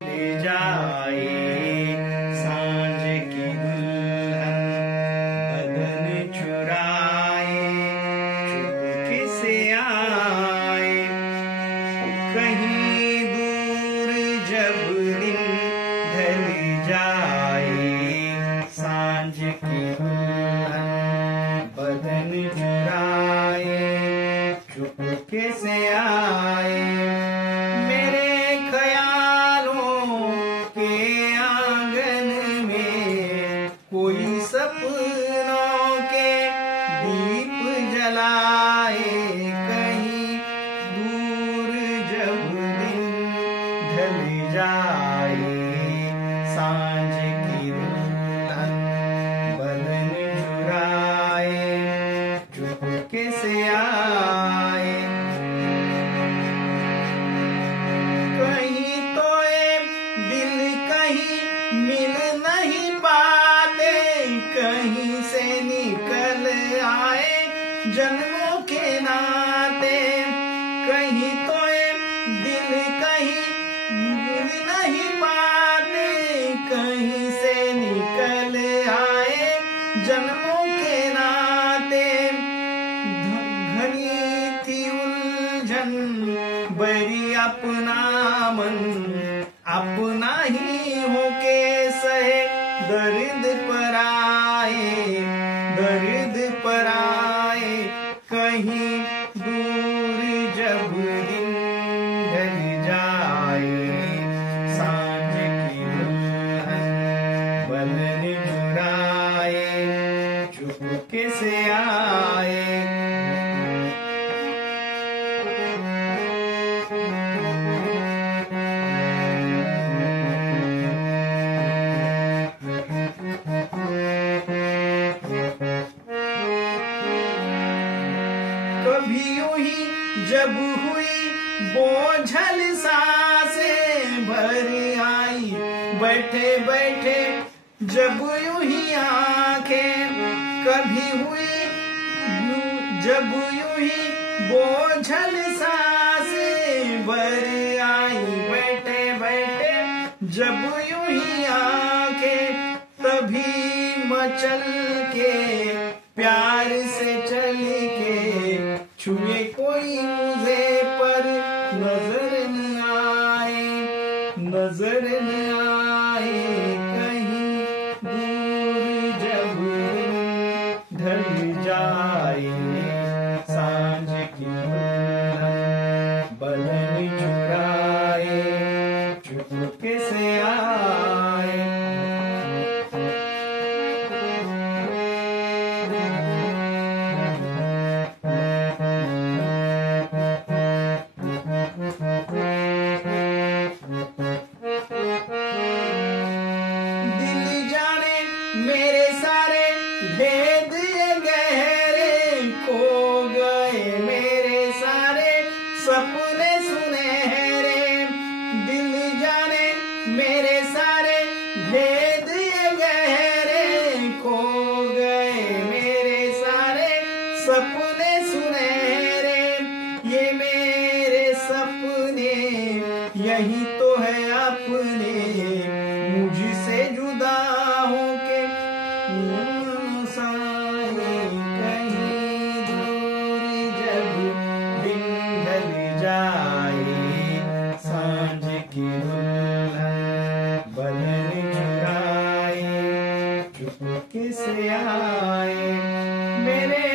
ले जाए सांझ की दुल्हन बदन चुराए चुपके से आए कहीं दूर जब दिन ढल जाए सांझ की दुल्हन बदन चुराए चुपके से आए मेरे कोई सपनों के दीप जलाए कहीं दूर जब दिन ढल जाए सांझ की दुल्हन बदन चुराए चुपके से आए कहीं तो दिल कहीं मिल नहीं पाते कहीं से निकल आए जन्मों के नाते कहीं तो दिल कहीं मिल नहीं पाते कहीं से निकल आए जन्मों के नाते घनी थी उलझन बड़ी अपना मन अपना ही होके सहे दर्द पर आए कहीं दूर जब दिन ढल जाए सांझ की दुल्हन बदन चुराए चुपके से आए कभी यूं ही जब हुई बोझल सांसें भर आई बैठे बैठे जब यूं ही आंखें कभी हुई जब यूं ही बोझल सांसें भर आई बैठे बैठे जब यूं ही आंखें तभी मचल के प्यार से चल के छुए कोई मुझे पर नजर न आए कहीं दूर जब ढल जाए सांझ की दुल्हन बदन चुराए चुपके से आए मेरे सारे भेद गहरे खो गए मेरे सारे सपने सुनहरे दिल जाने मेरे सारे भेद गहरे खो गए मेरे सारे सपने सुनहरे ये मेरे सपने यही तो है अपने मुझसे जुदा होके कहीं दूर जब दिन ढल जाए सांझ की दुल्हन बदन चुराए चुपके से आए मेरे